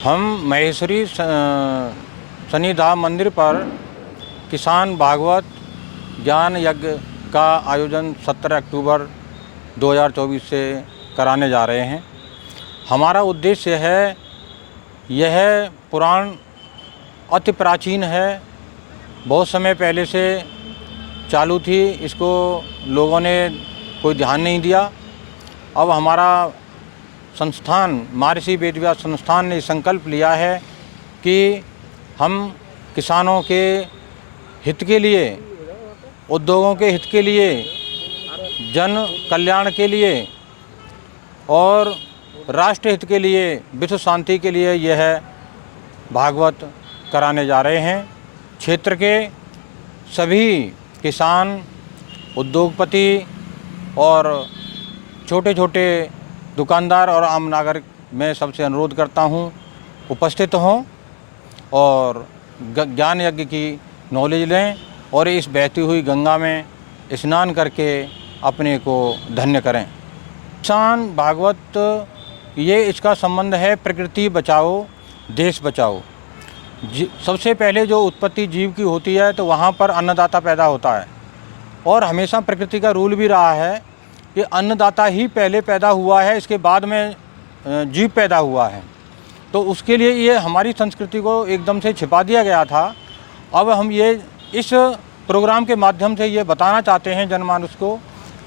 हम महेश्वरी शनिधाम मंदिर पर किसान भागवत ज्ञान यज्ञ का आयोजन 17 अक्टूबर 2024 से कराने जा रहे हैं। हमारा उद्देश्य है, यह पुराण अति प्राचीन है, बहुत समय पहले से चालू थी, इसको लोगों ने कोई ध्यान नहीं दिया। अब हमारा संस्थान महर्षि वेदव्यास संस्थान ने संकल्प लिया है कि हम किसानों के हित के लिए, उद्योगों के हित के लिए, जन कल्याण के लिए और राष्ट्र हित के लिए, विश्व शांति के लिए यह भागवत कराने जा रहे हैं। क्षेत्र के सभी किसान, उद्योगपति और छोटे छोटे दुकानदार और आम नागरिक मैं सबसे अनुरोध करता हूं, उपस्थित हों और ज्ञान यज्ञ की नॉलेज लें और इस बहती हुई गंगा में स्नान करके अपने को धन्य करें। किसान भागवत ये इसका संबंध है प्रकृति बचाओ देश बचाओ। सबसे पहले जो उत्पत्ति जीव की होती है तो वहाँ पर अन्नदाता पैदा होता है और हमेशा प्रकृति का रूल भी रहा है कि अन्नदाता ही पहले पैदा हुआ है, इसके बाद में जीव पैदा हुआ है। तो उसके लिए ये हमारी संस्कृति को एकदम से छिपा दिया गया था। अब हम ये इस प्रोग्राम के माध्यम से ये बताना चाहते हैं जनमानस को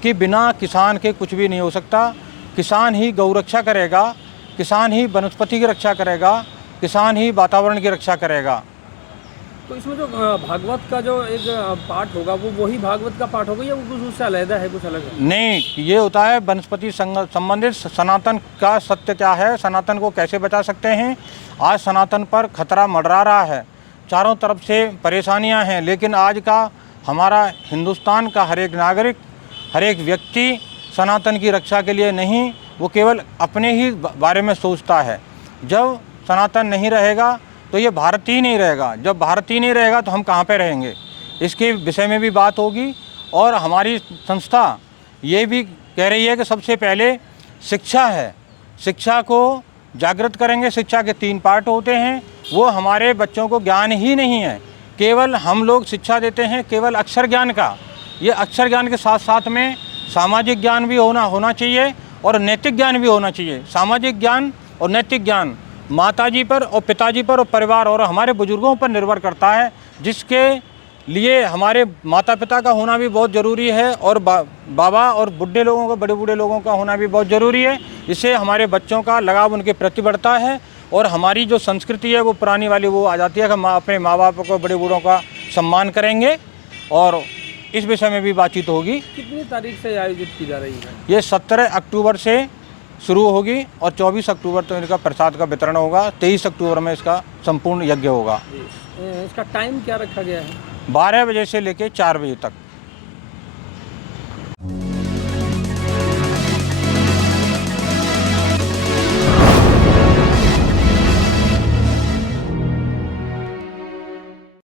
कि बिना किसान के कुछ भी नहीं हो सकता। किसान ही गौ रक्षा करेगा, किसान ही वनस्पति की रक्षा करेगा, किसान ही वातावरण की रक्षा करेगा। तो इसमें जो भागवत का जो एक पाठ होगा वो वही भागवत का पाठ होगा या वो कुछ उससे अलग है, कुछ अलग है? नहीं, ये होता है वनस्पति संबंधित सनातन का सत्य क्या है, सनातन को कैसे बचा सकते हैं। आज सनातन पर खतरा मंडरा रहा है, चारों तरफ से परेशानियां हैं, लेकिन आज का हमारा हिंदुस्तान का हर एक नागरिक, हर एक व्यक्ति सनातन की रक्षा के लिए नहीं, वो केवल अपने ही बारे में सोचता है। जब सनातन नहीं रहेगा तो ये भारत ही नहीं रहेगा, जब भारत ही नहीं रहेगा तो हम कहाँ पे रहेंगे, इसके विषय में भी बात होगी। और हमारी संस्था ये भी कह रही है कि सबसे पहले शिक्षा है, शिक्षा को जागृत करेंगे। शिक्षा के 3 पार्ट होते हैं, वो हमारे बच्चों को ज्ञान ही नहीं है, केवल हम लोग शिक्षा देते हैं केवल अक्षर ज्ञान का। ये अक्षर ज्ञान के साथ साथ में सामाजिक ज्ञान भी होना चाहिए और नैतिक ज्ञान भी होना चाहिए। सामाजिक ज्ञान और नैतिक ज्ञान माताजी पर और पिताजी पर और परिवार और हमारे बुजुर्गों पर निर्भर करता है, जिसके लिए हमारे माता पिता का होना भी बहुत ज़रूरी है और बाबा और बूढ़े लोगों का, बड़े बूढ़े लोगों का होना भी बहुत ज़रूरी है। इससे हमारे बच्चों का लगाव उनके प्रति बढ़ता है और हमारी जो संस्कृति है वो पुरानी वाली वो आ जाती है कि अपने माँ बाप को, बड़े बूढ़ों का सम्मान करेंगे। और इस विषय में भी बातचीत होगी। कितनी तारीख से आयोजित की जा रही है? ये 17 अक्टूबर से शुरू होगी और 24 अक्टूबर तो इनका प्रसाद का वितरण होगा। 23 अक्टूबर में इसका संपूर्ण यज्ञ होगा। इसका टाइम क्या रखा गया है? 12 बजे से लेकर 4 बजे तक।